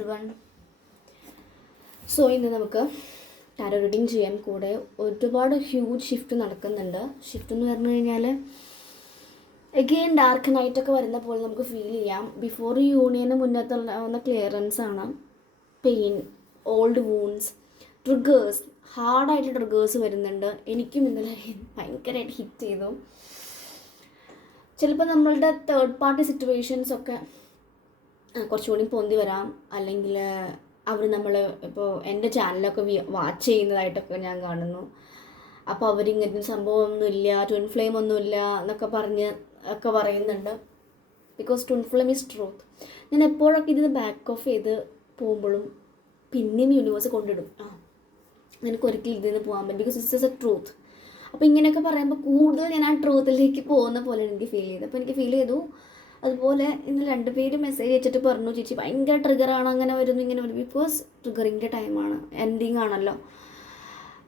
everyone. So ഇന്ന് നമുക്ക് tarot reading ചെയ്യാൻ കൂടെ ഒരുപാട് ഹ്യൂജ് ഷിഫ്റ്റ് നടക്കുന്നുണ്ട്. ഷിഫ്റ്റ് എന്ന് പറഞ്ഞു കഴിഞ്ഞാൽ എഗെയിൻ ഡാർക്ക് നൈറ്റൊക്കെ വരുന്ന പോലെ നമുക്ക് ഫീൽ ചെയ്യാം. ബിഫോർ യൂണിയന് മുന്നത്തുള്ള ക്ലിയറൻസ് ആണ്. പെയിൻ, ഓൾഡ് വൂൺസ്, ട്രിഗേഴ്സ്, ഹാർഡായിട്ട് ട്രിഗേഴ്സ് വരുന്നുണ്ട്. എനിക്കും ഇന്നലെ ഭയങ്കരമായിട്ട് ഹിറ്റ് ചെയ്തു. ചിലപ്പോൾ നമ്മളുടെ തേർഡ് പാർട്ടി സിറ്റുവേഷൻസൊക്കെ കുറച്ചുകൂടി പൊന്തി വരാം. അല്ലെങ്കിൽ അവർ നമ്മൾ ഇപ്പോൾ എൻ്റെ ചാനലൊക്കെ വാച്ച് ചെയ്യുന്നതായിട്ടൊക്കെ ഞാൻ കാണുന്നു. അപ്പോൾ അവരിങ്ങനത്തെ സംഭവമൊന്നുമില്ല, ട്വിൻ ഫ്ലെയിം ഒന്നുമില്ല എന്നൊക്കെ ഒക്കെ പറയുന്നുണ്ട്. Because twin flame is truth. ഞാൻ എപ്പോഴൊക്കെ ഇതിന് ബാക്ക് ഓഫ് ചെയ്ത് പോകുമ്പോഴും പിന്നെയും യൂണിവേഴ്സ് കൊണ്ടിടും, നിനക്ക് ഒരിക്കലും ഇതിൽ നിന്ന് പോകാൻ പറ്റും, ബിക്കോസ് ഇറ്റ്സ് എ ട്രൂത്ത്. അപ്പോൾ ഇങ്ങനെയൊക്കെ പറയുമ്പോൾ കൂടുതൽ ഞാൻ ആ ട്രൂത്തിലേക്ക് പോകുന്ന പോലെ എനിക്ക് ഫീൽ ചെയ്തു. അപ്പോൾ എനിക്ക് ഫീൽ ചെയ്തു അതുപോലെ ഇന്ന് 2 പേര് മെസ്സേജ് അയച്ചിട്ട് പറഞ്ഞു, ചേച്ചി ഭയങ്കര ട്രിഗറാണ്, അങ്ങനെ വരുന്നു ഇങ്ങനെ വരും. ബിക്കോസ് ട്രിഗറിൻ്റെ ടൈമാണ്, എൻഡിങ് ആണല്ലോ.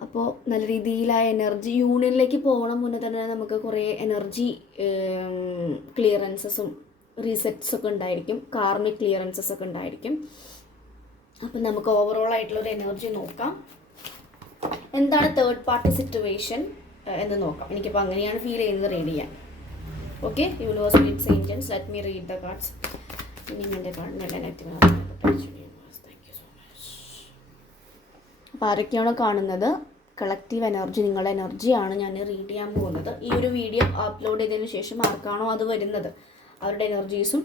അപ്പോൾ നല്ല രീതിയിലായ എനർജി യൂണിയനിലേക്ക് പോകണം മുന്നേ തന്നെ നമുക്ക് കുറേ എനർജി ക്ലിയറൻസസും റീസെറ്റ്സൊക്കെ ഉണ്ടായിരിക്കും, കാർമിക് ക്ലിയറൻസസ് ഒക്കെ ഉണ്ടായിരിക്കും. അപ്പം നമുക്ക് ഓവറോൾ ആയിട്ടുള്ളൊരു എനർജി നോക്കാം. എന്താണ് തേർഡ് പാർട്ടി സിറ്റുവേഷൻ എന്ന് നോക്കാം. എനിക്കിപ്പോൾ അങ്ങനെയാണ് ഫീൽ ചെയ്യുന്നത് റീഡ് ചെയ്യാൻ. Okay, universe spirits angels, let me read the cards. ഇനി എൻ്റെ കാർഡിനെല്ലാം negative. Thank you so much. അപ്പോൾ ആരൊക്കെയാണോ കാണുന്നത്, കളക്റ്റീവ് എനർജി, നിങ്ങളുടെ എനർജിയാണ് ഞാൻ റീഡ് ചെയ്യാൻ പോകുന്നത്. ഈ ഒരു വീഡിയോ അപ്ലോഡ് ചെയ്തതിന് ശേഷം ആർക്കാണോ അത് വരുന്നത് അവരുടെ എനർജീസും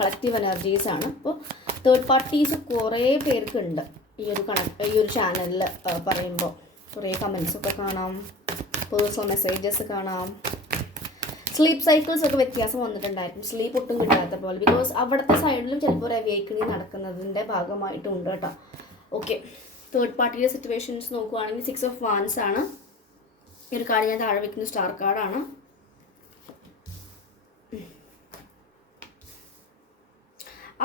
കളക്റ്റീവ് എനർജീസാണ്. അപ്പോൾ തേർഡ് പാർട്ടീസ് കുറേ പേർക്കുണ്ട് ഈ ഒരു ചാനലിൽ പറയുമ്പോൾ. കുറേ കമൻസൊക്കെ കാണാം, പേഴ്സണൽ മെസ്സേജസ് കാണാം. സ്ലീപ്പ് സൈക്കിൾസ് ഒക്കെ വ്യത്യാസം വന്നിട്ടുണ്ടായിരിക്കും, സ്ലീപ്പ് ഒട്ടും കിട്ടാത്ത പോലെ. ബിക്കോസ് അവിടുത്തെ സൈഡിലും ചിലപ്പോൾ ഒരു അവേക്കണിങ് നടക്കുന്നതിൻ്റെ ഭാഗമായിട്ടുണ്ട് കേട്ടോ. ഓക്കെ, തേർഡ് പാർട്ടിയുടെ സിറ്റുവേഷൻസ് നോക്കുവാണെങ്കിൽ 6 ഓഫ് വാൻസ് ആണ്. ഈ ഒരു കാർഡ് ഞാൻ താഴെ വയ്ക്കുന്ന സ്റ്റാർ കാർഡാണ്.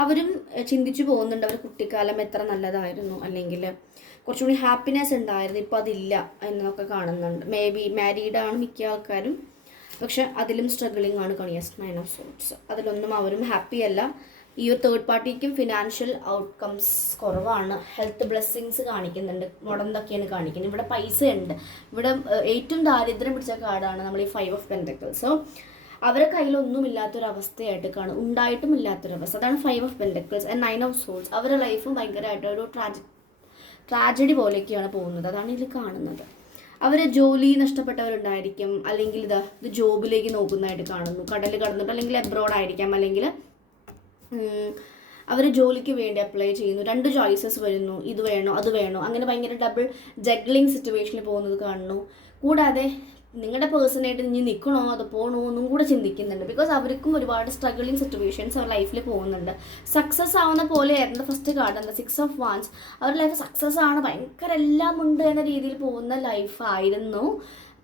അവരും ചിന്തിച്ചു പോകുന്നുണ്ട് അവർ കുട്ടിക്കാലം എത്ര നല്ലതായിരുന്നു, അല്ലെങ്കിൽ കുറച്ചുകൂടി ഹാപ്പിനെസ് ഉണ്ടായിരുന്നു, ഇപ്പോൾ അതില്ല എന്നൊക്കെ കാണുന്നുണ്ട്. മേ ബി മാരീഡാണ് മിക്ക ആൾക്കാരും, പക്ഷെ അതിലും സ്ട്രഗിളിംഗ് ആണ് കണിയസ് 9 ഓഫ് സോർട്സ്. അതിലൊന്നും അവരും ഹാപ്പി അല്ല. ഈ ഒരു തേർഡ് പാർട്ടിക്കും ഫിനാൻഷ്യൽ ഔട്ട്കംസ് കുറവാണ്. ഹെൽത്ത് ബ്ലെസ്സിങ്സ് കാണിക്കുന്നുണ്ട്, മുടന്തൊക്കെയാണ് കാണിക്കുന്നത്. ഇവിടെ പൈസ ഉണ്ട്. ഇവിടെ ഏറ്റവും ദാരിദ്ര്യം പിടിച്ച കാർഡാണ് നമ്മൾ ഈ 5 ഓഫ് പെൻറ്റക്കിൾസ്. സോ അവരുടെ കയ്യിലൊന്നും ഇല്ലാത്തൊരവസ്ഥയായിട്ട് കാണും, ഉണ്ടായിട്ടും ഇല്ലാത്തൊരവസ്ഥ. അതാണ് 5 of pentacles and 9 of sorts. അവരുടെ ലൈഫും ഭയങ്കരമായിട്ട് ഒരു ട്രാജഡി പോലെയൊക്കെയാണ് പോകുന്നത്. അതാണ് ഇതിൽ കാണുന്നത്. അവർ ജോലി നഷ്ടപ്പെട്ടവരുണ്ടായിരിക്കും, അല്ലെങ്കിൽ ഇത് ജോബിലേക്ക് നോക്കുന്നതായിട്ട് കാണുന്നു. കടൽ കടന്നിട്ട് അല്ലെങ്കിൽ എബ്രോഡ് ആയിരിക്കാം, അല്ലെങ്കിൽ അവർ ജോലിക്ക് വേണ്ടി അപ്ലൈ ചെയ്യുന്നു. 2 ചോയ്സസ് വരുന്നു, ഇത് വേണോ അത് വേണോ, അങ്ങനെ ഭയങ്കര ഡബിൾ ജഗ്ലിംഗ് സിറ്റുവേഷനിൽ പോകുന്നത് കാണുന്നു. കൂടാതെ നിങ്ങളുടെ പേഴ്സണായിട്ട് ഇനി നിൽക്കണോ അത് പോകണോ എന്നും കൂടെ ചിന്തിക്കുന്നുണ്ട്. ബിക്കോസ് അവർക്കും ഒരുപാട് സ്ട്രഗിളിങ് സിറ്റുവേഷൻസ് അവർ ലൈഫിൽ പോകുന്നുണ്ട്. സക്സസ് ആവുന്ന പോലെയായിരുന്നു ഫസ്റ്റ് കാർഡ് എന്താ 6 ഓഫ് വാൻസ്. അവരുടെ ലൈഫ് സക്സസ് ആണ്, ഭയങ്കര എല്ലാം ഉണ്ട് എന്ന രീതിയിൽ പോകുന്ന ലൈഫായിരുന്നു.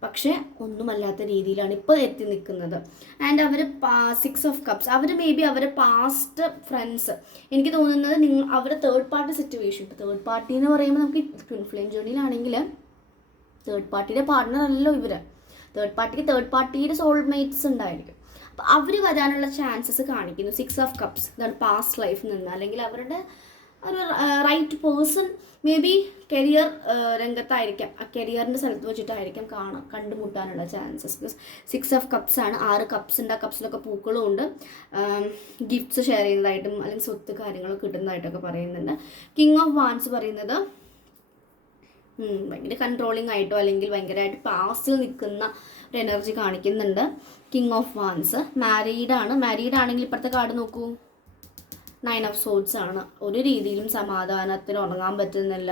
പക്ഷേ ഒന്നുമല്ലാത്ത രീതിയിലാണ് ഇപ്പോൾ എത്തി നിൽക്കുന്നത്. ആൻഡ് അവർ 6 ഓഫ് കപ്സ്, അവർ മേ ബി അവരുടെ പാസ്റ്റ് ഫ്രണ്ട്സ്, എനിക്ക് തോന്നുന്നത് അവരുടെ തേർഡ് പാർട്ടി സിറ്റുവേഷൻ. ഇപ്പോൾ തേർഡ് പാർട്ടി എന്ന് പറയുമ്പോൾ നമുക്ക് ട്വിൻ ഫ്ലെയിം ജേർണിയിലാണെങ്കിൽ തേർഡ് പാർട്ടിയുടെ പാർട്ട്ണർ അല്ലല്ലോ ഇവർ. തേർഡ് പാർട്ടിയുടെ സോൾമേറ്റ്സ് ഉണ്ടായിരിക്കും. അപ്പോൾ അവർ വരാനുള്ള ചാൻസസ് കാണിക്കുന്നു. 6 ഓഫ് കപ്സ്, ഇതാണ് പാസ്റ്റ് ലൈഫിൽ നിന്ന്, അല്ലെങ്കിൽ അവരുടെ ഒരു right person may be career രംഗത്തായിരിക്കാം, ആ കരിയറിൻ്റെ സ്ഥലത്ത് വെച്ചിട്ടായിരിക്കാം കണ്ടുമുട്ടാനുള്ള ചാൻസസ്. ബിക്കോസ് 6 ഓഫ് കപ്സ് ആണ്. 6 കപ്സ് ഉണ്ട്. ആ കപ്സിലൊക്കെ പൂക്കളും ഉണ്ട്. ഗിഫ്റ്റ്സ് ഷെയർ ചെയ്യുന്നതായിട്ടും അല്ലെങ്കിൽ സ്വത്ത് കാര്യങ്ങളൊക്കെ കിട്ടുന്നതായിട്ടൊക്കെ പറയുന്നുണ്ട്. കിങ് ഓഫ് വാൻസ് പറയുന്നത് ഭയങ്കര കൺട്രോളിങ് ആയിട്ടോ അല്ലെങ്കിൽ ഭയങ്കരമായിട്ട് പാസ്റ്റിൽ നിൽക്കുന്ന ഒരു എനർജി കാണിക്കുന്നുണ്ട്. കിങ് ഓഫ് വാൻസ് മാരീഡ് ആണെങ്കിൽ ഇപ്പോഴത്തെ കാർഡ് നോക്കൂ, 9 ഓഫ് സോർട്സ് ആണ്. ഒരു രീതിയിലും സമാധാനത്തിന് ഉറങ്ങാൻ പറ്റുന്നില്ല,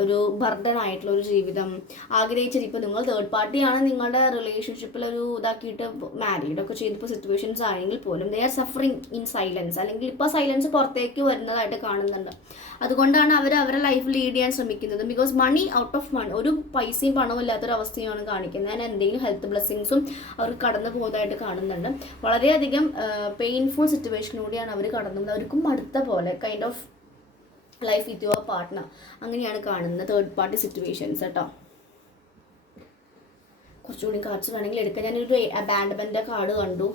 ഒരു ബർഡൻ ആയിട്ടുള്ള ഒരു ജീവിതം ആഗ്രഹിച്ചത്. ഇപ്പോൾ നിങ്ങൾ തേർഡ് പാർട്ടിയാണ്, നിങ്ങളുടെ റിലേഷൻഷിപ്പിൽ ഒരു ഇതാക്കിയിട്ട് മാരീഡൊക്കെ ചെയ്തപ്പോൾ സിറ്റുവേഷൻസ് ആണെങ്കിൽ പോലും they are suffering in silence, അല്ലെങ്കിൽ ഇപ്പോൾ സൈലൻസ് പുറത്തേക്ക് വരുന്നതായിട്ട് കാണുന്നുണ്ട്. അതുകൊണ്ടാണ് അവർ അവരുടെ ലൈഫ് ലീഡ് ചെയ്യാൻ ശ്രമിക്കുന്നത്. Because money out of money, ഒരു പൈസയും പണവും ഇല്ലാത്തൊരവസ്ഥയാണ് കാണിക്കുന്നത്. ഞാൻ എന്തെങ്കിലും ഹെൽത്ത് ബ്ലെസ്സിങ്സും അവർക്ക് കടന്നു പോകുന്നതായിട്ട് കാണുന്നുണ്ട്. വളരെയധികം പെയിൻഫുൾ സിറ്റുവേഷനിലൂടെയാണ് അവർ കടന്നു പോകുന്നത്. അവർക്കും അടുത്ത പോലെ kind of life with your partner, അങ്ങനെയാണ് കാണുന്നത് തേർഡ് പാർട്ടി സിറ്റുവേഷൻസ് കേട്ടോ. കുറച്ചുകൂടി കാർഡ്സ് വേണമെങ്കിൽ എടുക്കാം. ഞാനൊരു അബാൻഡമെൻ്റ് കാർഡ് കണ്ടു,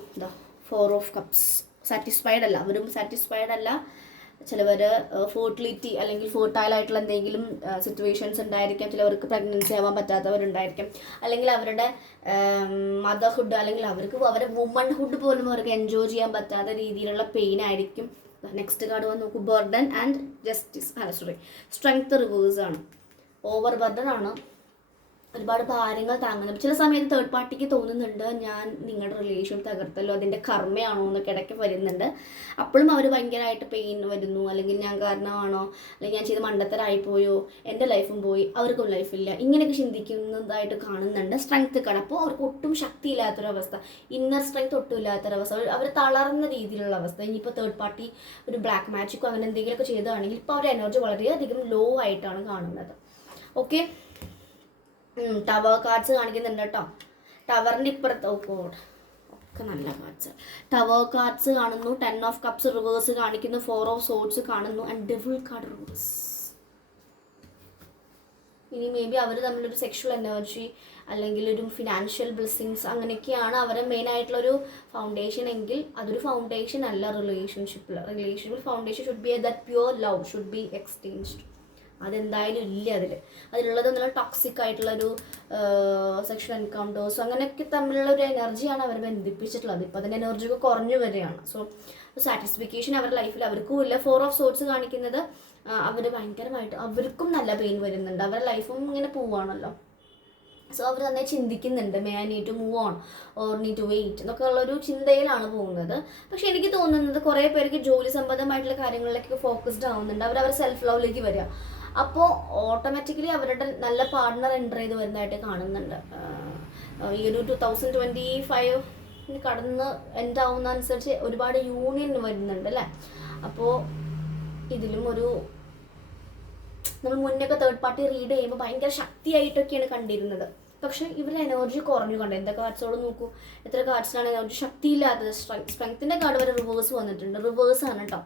4 ഓഫ് കപ്സ്. സാറ്റിസ്ഫൈഡ് അല്ല, അവരും സാറ്റിസ്ഫൈഡ് അല്ല. ചിലവർ ഫെർട്ടിലിറ്റി അല്ലെങ്കിൽ ഫെർട്ടൈൽ ആയിട്ടുള്ള എന്തെങ്കിലും സിറ്റുവേഷൻസ് ഉണ്ടായിരിക്കാം, ചിലവർക്ക് പ്രഗ്നൻസി ആവാൻ പറ്റാത്തവരുണ്ടായിരിക്കും, അല്ലെങ്കിൽ അവരുടെ മദർഹുഡ് അല്ലെങ്കിൽ അവരുടെ വുമൺഹുഡ് പോലും അവർക്ക് എൻജോയ് ചെയ്യാൻ പറ്റാത്ത രീതിയിലുള്ള പെയിൻ ആയിരിക്കും. നെക്സ്റ്റ് കാർഡ് വന്ന് നോക്കൂ, burden and justice, strength reverse ആണ്. ഓവർ ബർഡൻ ആണ്, ഒരുപാട് ഭാരങ്ങൾ താങ്ങുന്നു. ചില സമയത്ത് തേർഡ് പാർട്ടിക്ക് തോന്നുന്നുണ്ട് ഞാൻ നിങ്ങളുടെ റിലേഷൻ തകർത്തല്ലോ, അതിൻ്റെ കർമ്മയാണോ എന്നൊക്കെ ഇടയ്ക്ക് വരുന്നുണ്ട്. അപ്പോഴും അവർ ഭയങ്കരമായിട്ട് പെയിൻ വരുന്നു, അല്ലെങ്കിൽ ഞാൻ കാരണമാണോ, അല്ലെങ്കിൽ ഞാൻ ചെയ്ത് മണ്ടത്തരായിപ്പോയോ, എൻ്റെ ലൈഫും പോയി അവർക്കും ലൈഫില്ല, ഇങ്ങനെയൊക്കെ ചിന്തിക്കുന്നതായിട്ട് കാണുന്നുണ്ട്. സ്ട്രെങ്ത് കാണാം. അപ്പോൾ അവർക്ക് ഒട്ടും ശക്തിയില്ലാത്തൊരവസ്ഥ, ഇന്നർ സ്ട്രെങ്ത് ഒട്ടും ഇല്ലാത്തൊരവസ്ഥ, അവർ തളർന്ന രീതിയിലുള്ള അവസ്ഥ. ഇനിയിപ്പോൾ തേർഡ് പാർട്ടി ഒരു ബ്ലാക്ക് മാജിക്കോ അങ്ങനെ എന്തെങ്കിലുമൊക്കെ ചെയ്തതാണെങ്കിൽ ഇപ്പോൾ അവരുടെ എനർജി വളരെയധികം ലോ ആയിട്ടാണ് കാണുന്നത്. ഓക്കെ, ടവർ കാർഡ്സ് കാണിക്കുന്നുണ്ട് കേട്ടോ. ടവറിൻ്റെ ഇപ്പുറത്ത് ഗോഡ് ഒക്കെ നല്ല കാർഡ്സ്. ടവർ കാർഡ്സ് കാണുന്നു, 10 ഓഫ് കപ്സ് റിവേഴ്സ് കാണിക്കുന്നു, 4 ഓഫ് സോഡ്സ് കാണുന്നു, ആൻഡ് ഡെവിൾ കാർഡ് റിവേഴ്സ്. ഇനി മേ ബി അവർ തമ്മിലൊരു സെക്ഷൽ എനർജി അല്ലെങ്കിൽ ഒരു ഫിനാൻഷ്യൽ ബ്ലെസ്സിങ്സ് അങ്ങനെയൊക്കെയാണ് അവരെ മെയിൻ ആയിട്ടുള്ളൊരു ഫൗണ്ടേഷൻ എങ്കിൽ അതൊരു ഫൗണ്ടേഷൻ അല്ല. റിലേഷൻഷിപ്പിൽ foundation should be that pure love should be exchanged. അതെന്തായാലും ഇല്ല അതിലുള്ളത് നല്ല ടോക്സിക് ആയിട്ടുള്ളൊരു സെക്ഷൽ എൻകൗണ്ടേഴ്സും അങ്ങനെയൊക്കെ തമ്മിലുള്ള ഒരു എനർജിയാണ് അവർ ബന്ധിപ്പിച്ചിട്ടുള്ളത്. ഇപ്പോൾ അതിൻ്റെ എനർജിയൊക്കെ കുറഞ്ഞു വരികയാണ്. സോ സാറ്റിസ്ഫിക്കേഷൻ അവരുടെ ലൈഫിൽ അവർക്കും ഇല്ല. 4 ഓഫ് സോഡ്സ് കാണിക്കുന്നത് അവർ ഭയങ്കരമായിട്ട് അവർക്കും നല്ല പെയിൻ വരുന്നുണ്ട്, അവരുടെ ലൈഫും ഇങ്ങനെ പോവുകയാണല്ലോ. സോ അവർ തന്നെ ചിന്തിക്കുന്നുണ്ട്, may I need to move on or need to wait എന്നൊക്കെ ഉള്ളൊരു ചിന്തയിലാണ് പോകുന്നത്. പക്ഷെ എനിക്ക് തോന്നുന്നത് കുറേ പേർക്ക് ജോലി സംബന്ധമായിട്ടുള്ള കാര്യങ്ങളിലേക്ക് ഫോക്കസ്ഡ് ആവുന്നുണ്ട്, അവരവരുടെ സെൽഫ് ലവിലേക്ക് വരിക. അപ്പോൾ ഓട്ടോമാറ്റിക്കലി അവരുടെ നല്ല പാർട്ട്ണർ എൻ്റർ ചെയ്ത് വരുന്നതായിട്ട് കാണുന്നുണ്ട്. ഈ ഒരു 2025 കടന്ന് എൻ്റർ ആവുന്ന അനുസരിച്ച് ഒരുപാട് യൂണിയൻ വരുന്നുണ്ട് അല്ലേ. അപ്പോൾ ഇതിലും ഒരു നമ്മൾ മുന്നൊക്കെ തേർഡ് പാർട്ടി റീഡ് ചെയ്യുമ്പോൾ ഭയങ്കര ശക്തിയായിട്ടൊക്കെയാണ് കണ്ടിരുന്നത്. പക്ഷെ ഇവരുടെ എനർജി കുറഞ്ഞു കണ്ടു. എന്താ കാർഡ്സോട് നോക്കൂ, എത്ര കാർഡ്സിനാണ് എനർജി ശക്തിയില്ലാത്തത്. സ്ട്രെങ്ത്തിൻ്റെ കാർഡ് വരെ റിവേഴ്സ് വന്നിട്ടുണ്ട്. റിവേഴ്സ് ആണ് കേട്ടോ,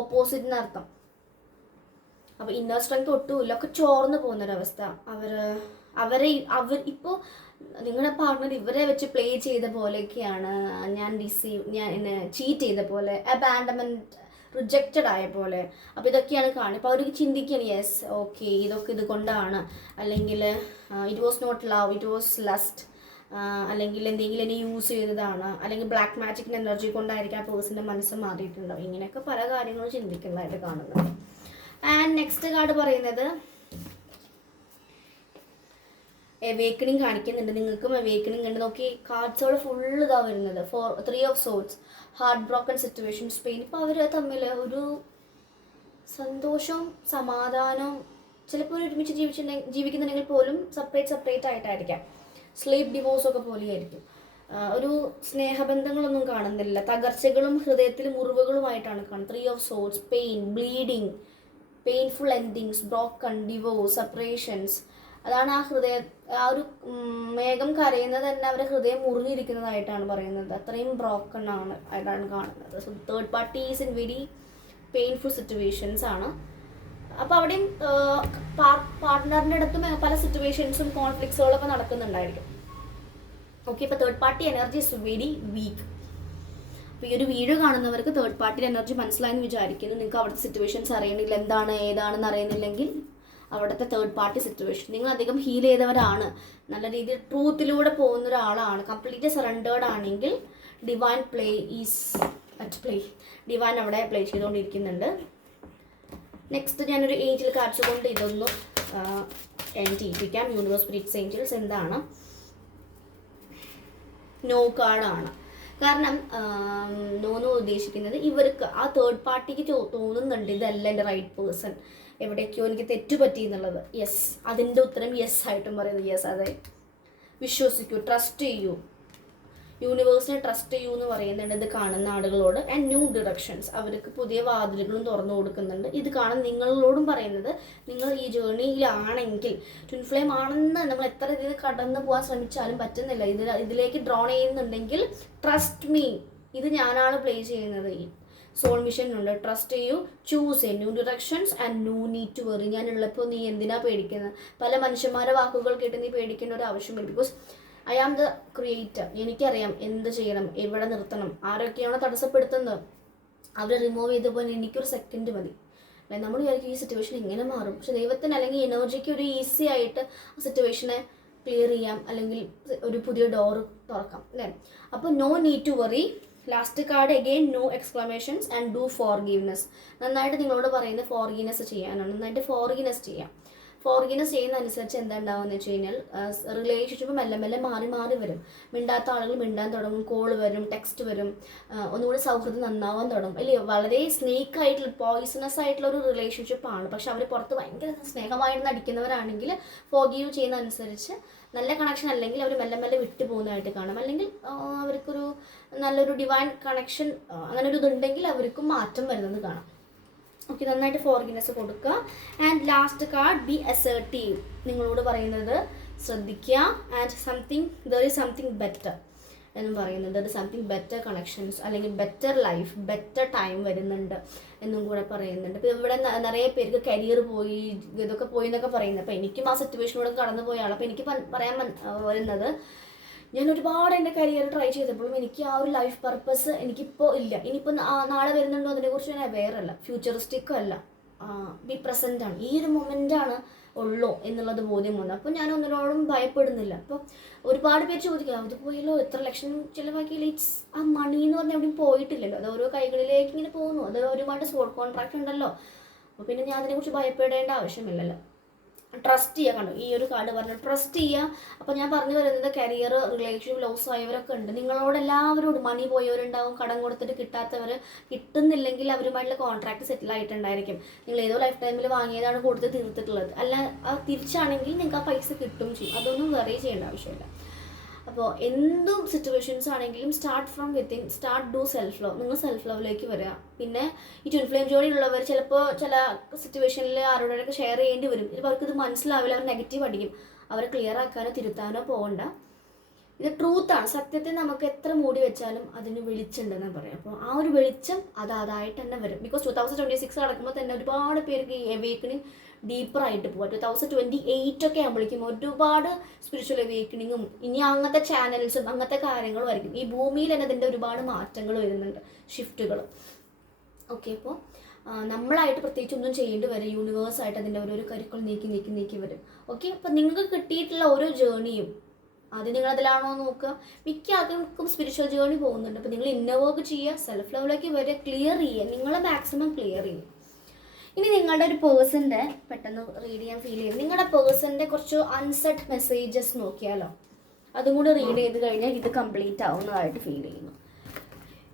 ഓപ്പോസിറ്റിന് അർത്ഥം. അപ്പോൾ ഇന്നർ സ്ട്രെങ്ത് ഒട്ടുമില്ല, ഒക്കെ ചോർന്ന് പോകുന്നൊരവസ്ഥ. അവർ ഇപ്പോൾ നിങ്ങളുടെ പാർട്ട്ണർ ഇവരെ വെച്ച് പ്ലേ ചെയ്ത പോലെയൊക്കെയാണ്. ഞാൻ ചീറ്റ് ചെയ്ത പോലെ, അബാൻഡൻമെൻറ്റ്, റിജക്റ്റഡ് ആയ പോലെ. അപ്പോൾ ഇതൊക്കെയാണ് കാണുന്നത്. അപ്പോൾ അവർക്ക് ചിന്തിക്കുകയാണ്, യെസ് ഓക്കെ ഇതൊക്കെ ഇത് കൊണ്ടാണ്, അല്ലെങ്കിൽ it was not love, it was lust, അല്ലെങ്കിൽ എന്തെങ്കിലും എന്നെ യൂസ് ചെയ്തതാണ്, അല്ലെങ്കിൽ ബ്ലാക്ക് മാജിക്കിൻ്റെ എനർജി കൊണ്ടായിരിക്കും ആ പേഴ്സൻ്റെ മനസ്സ് മാറിയിട്ടുണ്ടാവും. ഇങ്ങനെയൊക്കെ പല കാര്യങ്ങളും ചിന്തിക്കുന്നതായിട്ട് കാണുന്നത്. ആൻഡ് നെക്സ്റ്റ് കാർഡ് പറയുന്നത് അവേക്കണിങ് കാണിക്കുന്നുണ്ട്. നിങ്ങൾക്കും അവേക്കണിങ് ഉണ്ട്. നോക്കി കാർഡ്സോടെ ഫുള്ള് ഇതാ വരുന്നത്. 3 of swords, heart broken situations, pain. ഇപ്പോൾ അവർ തമ്മിൽ ഒരു സന്തോഷവും സമാധാനവും, ചിലപ്പോൾ ഒരുമിച്ച് ജീവിക്കുന്നുണ്ടെങ്കിൽ പോലും സെപ്പറേറ്റ് ആയിട്ടായിരിക്കാം. സ്ലീപ്പ് ഡിവോഴ്സൊക്കെ പോലെയായിരിക്കും. ഒരു സ്നേഹബന്ധങ്ങളൊന്നും കാണുന്നില്ല. തകർച്ചകളും ഹൃദയത്തിൽ മുറിവുകളുമായിട്ടാണ് കാണുന്നത്. 3 of swords, pain, bleeding, painful endings, broken, divorce, separations. അതാണ് ആ ഒരു മേഘം കരയുന്നത് തന്നെ അവരുടെ ഹൃദയം മുറിഞ്ഞിരിക്കുന്നതായിട്ടാണ് പറയുന്നത്. അത്രയും ബ്രോക്കൺ ആയിട്ടാണ് കാണുന്നത്. So third party is in very painful situations ആണ്. അപ്പോൾ അവിടെയും പാർട്ട്ണറിൻ്റെ അടുത്തും പല സിറ്റുവേഷൻസും കോൺഫ്ലിക്ട്സുകളൊക്കെ നടക്കുന്നുണ്ടായിരിക്കും. ഓക്കെ, ഇപ്പോൾ third party energy is very weak. അപ്പോൾ ഈ ഒരു വീഡിയോ കാണുന്നവർക്ക് തേർഡ് പാർട്ടി എനർജി മനസ്സിലായെന്ന് വിചാരിക്കുന്നു. നിങ്ങൾക്ക് അവിടുത്തെ സിറ്റുവേഷൻസ് അറിയണമെങ്കിൽ എന്താണ് ഏതാണെന്ന് അറിയുന്നില്ലെങ്കിൽ അവിടുത്തെ തേർഡ് പാർട്ടി സിറ്റുവേഷൻ നിങ്ങൾ അധികം ഹീൽ ചെയ്തവരാണ്, നല്ല രീതിയിൽ ട്രൂത്തിലൂടെ പോകുന്ന ഒരാളാണ്, കംപ്ലീറ്റ് സറണ്ടേർഡ് ആണെങ്കിൽ divine play is at play. Divine അവിടെ പ്ലേ ചെയ്തുകൊണ്ടിരിക്കുന്നുണ്ട്. നെക്സ്റ്റ് ഞാനൊരു ഏഞ്ചൽ കാർഡ്സ് കൊണ്ട് ഇതൊന്ന് ചെയ്യിപ്പിക്കാം. യൂണിവേഴ്സ് സ്പിരിറ്റ്സ് ഏഞ്ചൽസ് എന്താണ്? നോ കാർഡാണ്. കാരണം നോന്ന് ഉദ്ദേശിക്കുന്നത് ഇവർക്ക് ആ തേർഡ് പാർട്ടിക്ക് തോന്നുന്നുണ്ട് ഇതല്ല എൻ്റെ റൈറ്റ് പേഴ്സൺ, എവിടേക്കോ എനിക്ക് തെറ്റുപറ്റി എന്നുള്ളത്. യെസ്, അതിൻ്റെ ഉത്തരം യെസ് ആയിട്ടും പറയുന്നത്. യെസ്, അതെ, വിശ്വസിക്കൂ, ട്രസ്റ്റ് ചെയ്യൂ, യൂണിവേഴ്സിനെ ട്രസ്റ്റ് ചെയ്യൂ എന്ന് പറയുന്നുണ്ട് ഇത് കാണുന്ന ആളുകളോട്. ആൻഡ് ന്യൂ ഡിറക്ഷൻസ്, അവർക്ക് പുതിയ വാതിലുകളും തുറന്നു കൊടുക്കുന്നുണ്ട്. ഇത് കാണുന്ന നിങ്ങളോടും പറയുന്നത്, നിങ്ങൾ ഈ ജേർണിയിലാണെങ്കിൽ ട്വിൻ ഫ്ലെയിം ആണെന്ന് നമ്മൾ എത്ര രീതിയിൽ കടന്നു പോകാൻ ശ്രമിച്ചാലും പറ്റുന്നില്ല, ഇതിലേക്ക് ഡ്രോൺ ചെയ്യുന്നുണ്ടെങ്കിൽ ട്രസ്റ്റ് മീ, ഇത് ഞാനാണ് പ്ലേ ചെയ്യുന്നത്. സോൾ മിഷൻ ഉണ്ട്, ട്രസ്റ്റ് ചെയ്യൂ, choose new directions and no need to worry. ഞാനുള്ളപ്പോൾ നീ എന്തിനാ പേടിക്കുന്നത്? പല മനുഷ്യന്മാരുടെ വാക്കുകൾ കേട്ട് നീ പേടിക്കേണ്ട ഒരു ആവശ്യമില്ല. Because I am the creator. എനിക്കറിയാം എന്ത് ചെയ്യണം, എവിടെ നിർത്തണം, ആരൊക്കെയാണ് തടസ്സപ്പെടുത്തുന്നത്. അവരെ റിമൂവ് ചെയ്ത് പോലെ എനിക്കൊരു സെക്കൻഡ് മതി. അല്ലെങ്കിൽ നമ്മൾ വിചാരിക്കും ഈ സിറ്റുവേഷൻ എങ്ങനെ മാറും, പക്ഷെ ദൈവത്തിന് അല്ലെങ്കിൽ എനർജിക്ക് ഒരു ഈസി ആയിട്ട് ആ സിറ്റുവേഷനെ ക്ലിയർ ചെയ്യാം, അല്ലെങ്കിൽ ഒരു പുതിയ ഡോറ് തുറക്കാം അല്ലേ. അപ്പോൾ no need to worry. Last card again no exclamations and do forgiveness. നന്നായിട്ട് നിങ്ങളോട് പറയുന്നത് ഫോർഗീവ്നെസ് ചെയ്യാനാണ്. നന്നായിട്ട് ഫോർഗീവ്നെസ് ചെയ്യാം. ഫോർഗീവ്നെസ് ചെയ്യുന്ന അനുസരിച്ച് എന്താ ഉണ്ടാവുമെന്ന് വെച്ച് കഴിഞ്ഞാൽ റിലേഷൻഷിപ്പ് മെല്ലെ മെല്ലെ മാറി മാറി വരും. മിണ്ടാത്ത ആളുകൾ മിണ്ടാൻ തുടങ്ങും, കോൾ വരും, ടെക്സ്റ്റ് വരും, ഒന്നുകൂടി സൗഹൃദം നന്നാവാൻ തുടങ്ങും അല്ലേ. വളരെ സ്നേക്ക് ആയിട്ടുള്ള പോയിസണസ് ആയിട്ടുള്ള ഒരു റിലേഷൻഷിപ്പാണ്. പക്ഷെ അവർ പുറത്ത് ഭയങ്കര സ്നേഹമായിട്ട് നടിക്കുന്നവരാണെങ്കിൽ ഫോർഗീവ് ചെയ്യുന്ന അനുസരിച്ച് നല്ല കണക്ഷൻ അല്ലെങ്കിൽ അവർ മെല്ലെ മെല്ലെ വിട്ടു പോകുന്നതായിട്ട് കാണാം. അല്ലെങ്കിൽ അവർക്കൊരു നല്ലൊരു ഡിവൈൻ കണക്ഷൻ അങ്ങനെ ഒരു ഇതുണ്ടെങ്കിൽ അവർക്കും മാറ്റം വരുന്നത് കാണാം. ഓക്കെ, നന്നായിട്ട് ഫോർഗീവ്നെസ് കൊടുക്കുക. And last card B assertive. നിങ്ങളോട് പറയുന്നത് ശ്രദ്ധിക്കുക. And there is something better എന്നും പറയുന്നുണ്ട്. There is something better connections അല്ലെങ്കിൽ ബെറ്റർ ലൈഫ്, ബെറ്റർ ടൈം വരുന്നുണ്ട് എന്നും കൂടെ പറയുന്നുണ്ട്. ഇപ്പോൾ ഇവിടെ നിറയെ പേർക്ക് കരിയർ പോയി, ഇതൊക്കെ പോയി എന്നൊക്കെ പറയുന്നത്. അപ്പോൾ എനിക്കും ആ സിറ്റുവേഷനോട് കടന്നു പോയാണ്. അപ്പോൾ എനിക്ക് പറയാൻ വരുന്നത്, ഞാൻ ഒരുപാട് എൻ്റെ കരിയർ ട്രൈ ചെയ്തപ്പോഴും എനിക്ക് ആ ഒരു ലൈഫ് പർപ്പസ് എനിക്കിപ്പോൾ ഇല്ല. ഇനിയിപ്പോൾ നാളെ വരുന്നുണ്ടോ അതിനെക്കുറിച്ച് ഞാൻ അവെയർ അല്ല, ഫ്യൂച്ചറിസ്റ്റിക്കും അല്ല, ബി പ്രസൻ്റ് ആണ്, ഈ ഒരു മൊമെൻ്റാണ് ഉള്ളൂ എന്നുള്ളത് ബോധ്യം വന്നു. അപ്പോൾ ഞാൻ ഒന്നിനോടും ഭയപ്പെടുന്നില്ല. അപ്പോൾ ഒരുപാട് പേര് ചോദിക്കുക, അത് പോയല്ലോ, എത്ര ലക്ഷം ചിലവാക്കിയില്ല. ഇറ്റ്സ് ആ മണി എന്ന് പറഞ്ഞാൽ എവിടെയും പോയിട്ടില്ലല്ലോ, അത് ഓരോ കൈകളിലേക്ക് ഇങ്ങനെ പോകുന്നു. അത് ഒരുപാട് സ്പോട്ട് കോൺട്രാക്ട് ഉണ്ടല്ലോ. അപ്പോൾ പിന്നെ ഞാൻ അതിനെക്കുറിച്ച് ഭയപ്പെടേണ്ട ആവശ്യമില്ലല്ലോ. ട്രസ്റ്റ് ചെയ്യുക. കണ്ടു ഈ ഒരു കാർഡ് പറഞ്ഞു ട്രസ്റ്റ് ചെയ്യുക. അപ്പോൾ ഞാൻ പറഞ്ഞു വരുന്നത് കരിയർ, റിലേഷൻഷിപ്പ് ലോസ് ആയവരൊക്കെ ഉണ്ട്. നിങ്ങളോട് എല്ലാവരോടും മണി പോയവരുണ്ടാവും, കടം കൊടുത്തിട്ട് കിട്ടാത്തവർ, കിട്ടുന്നില്ലെങ്കിൽ അവരുമായിട്ടുള്ള കോൺട്രാക്ട് സെറ്റിൽ ആയിട്ടുണ്ടായിരിക്കും. നിങ്ങൾ ഏതോ ലൈഫ് ടൈമിൽ വാങ്ങിയതാണ് കൊടുത്ത് തീർത്തിട്ടുള്ളത്. അല്ല തിരിച്ചാണെങ്കിൽ നിങ്ങൾക്ക് ആ പൈസ കിട്ടും ചെയ്യും. അതൊന്നും വെറി ചെയ്യേണ്ട ആവശ്യമില്ല. അപ്പോൾ എന്തും സിറ്റുവേഷൻസ് ആണെങ്കിലും start from within, start do self love. നിങ്ങൾ സെൽഫ് ലവിലേക്ക് വരിക. പിന്നെ ഈ ട്വിൻ ഫ്ലെയിം ജോഡിയിലുള്ളവർ ചിലപ്പോൾ ചില സിറ്റുവേഷനിൽ ആരോടൊക്കെ ഷെയർ ചെയ്യേണ്ടി വരും. ചിലപ്പോൾ അവർക്കിത് മനസ്സിലാവില്ല, അവർ നെഗറ്റീവ് അടിക്കും. അവരെ ക്ലിയർ ആക്കാനോ തിരുത്താനോ പോകണ്ട. ഇത് ട്രൂത്താണ്. സത്യത്തെ നമുക്ക് എത്ര മൂടി വെച്ചാലും അതിന് വെളിച്ചുണ്ടെന്ന് പറയാം. അപ്പോൾ ആ ഒരു വെളിച്ചം അതായിട്ട് തന്നെ വരും. ബിക്കോസ് 2026 നടക്കുമ്പോൾ തന്നെ ഒരുപാട് പേർക്ക് ഈ അവേക്കണിങ് ഡീപ്പറായിട്ട് പോകാം. 2028 ഒക്കെ ആകുമ്പോഴേക്കും ഒരുപാട് സ്പിരിച്വൽ അവേക്കണിങ്ങും ഇനി അങ്ങനത്തെ ചാനൽസും അങ്ങനത്തെ കാര്യങ്ങളും ആയിരിക്കും. ഈ ഭൂമിയിൽ തന്നെ അതിൻ്റെ ഒരുപാട് മാറ്റങ്ങൾ വരുന്നുണ്ട്, ഷിഫ്റ്റുകൾ. ഓക്കെ, അപ്പോൾ നമ്മളായിട്ട് പ്രത്യേകിച്ച് ഒന്നും ചെയ്യേണ്ടി വരും. യൂണിവേഴ്സായിട്ട് അതിൻ്റെ ഓരോരോ കരുക്കൾ നീക്കി വരും. ഓക്കെ, അപ്പോൾ നിങ്ങൾക്ക് കിട്ടിയിട്ടുള്ള ഓരോ ജേണിയും അത് നിങ്ങളതിലാണോ നോക്കുക. മിക്ക ആൾക്കാർക്കും സ്പിരിച്വൽ ജേണി പോകുന്നുണ്ട്. അപ്പോൾ നിങ്ങൾ ഇന്നർ വർക്ക് ചെയ്യുക, സെൽഫ് ലെവലിലേക്ക് വരിക, ക്ലിയർ ചെയ്യുക, നിങ്ങളെ മാക്സിമം ക്ലിയർ ചെയ്യുക. ഇനി നിങ്ങളുടെ ഒരു പേഴ്സൻ്റെ പെട്ടെന്ന് റീഡ് ചെയ്യാൻ ഫീൽ ചെയ്യും. നിങ്ങളുടെ പേഴ്സൻ്റെ കുറച്ച് അൺസെറ്റ് മെസ്സേജസ് നോക്കിയാലോ, അതും കൂടി റീഡ് ചെയ്ത് കഴിഞ്ഞാൽ ഇത് കംപ്ലീറ്റ് ആവുന്നതായിട്ട് ഫീൽ ചെയ്യുന്നു.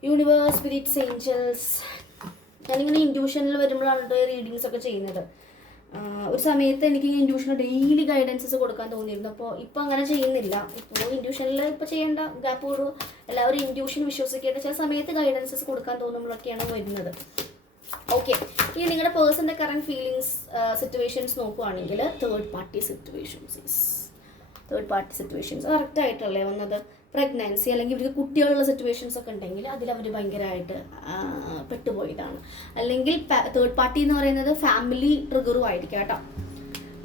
Universe, spirits, angels. ഞാനിങ്ങനെ ഇൻഡ്യൂഷനിൽ വരുമ്പോഴാണ് റീഡിങ്സ് ഒക്കെ ചെയ്യുന്നത്. ഒരു സമയത്ത് എനിക്ക് ഇൻഡ്യൂഷന് ഡെയിലി ഗൈഡൻസസ് കൊടുക്കാൻ തോന്നിയിരുന്നു. അപ്പോൾ ഇപ്പോൾ അങ്ങനെ ചെയ്യുന്നില്ല. ഇപ്പോൾ ഇൻഡ്യൂഷനിൽ ഇപ്പോൾ ചെയ്യേണ്ട ഗ്യാപ്പ് ഒരു എല്ലാവരും ഇൻഡ്യൂഷൻ വിശ്വസിക്കേണ്ട ചില സമയത്ത് ഗൈഡൻസസ് കൊടുക്കാൻ തോന്നുമ്പോഴൊക്കെയാണ് വരുന്നത്. ഓക്കെ, ഇനി നിങ്ങളുടെ പേഴ്സൻ്റെ കറണ്ട് ഫീലിങ്സ്, സിറ്റുവേഷൻസ് നോക്കുകയാണെങ്കിൽ തേർഡ് പാർട്ടി സിറ്റുവേഷൻസ് കറക്റ്റായിട്ടല്ലേ വന്നത്. പ്രഗ്നൻസി അല്ലെങ്കിൽ ഇവർക്ക് കുട്ടികളുള്ള സിറ്റുവേഷൻസ് ഒക്കെ ഉണ്ടെങ്കിൽ അതിലവർ ഭയങ്കരമായിട്ട് പെട്ടുപോയതാണ്. അല്ലെങ്കിൽ തേർഡ് പാർട്ടി എന്ന് പറയുന്നത് ഫാമിലി ട്രിഗറും ആയിരിക്കും കേട്ടോ.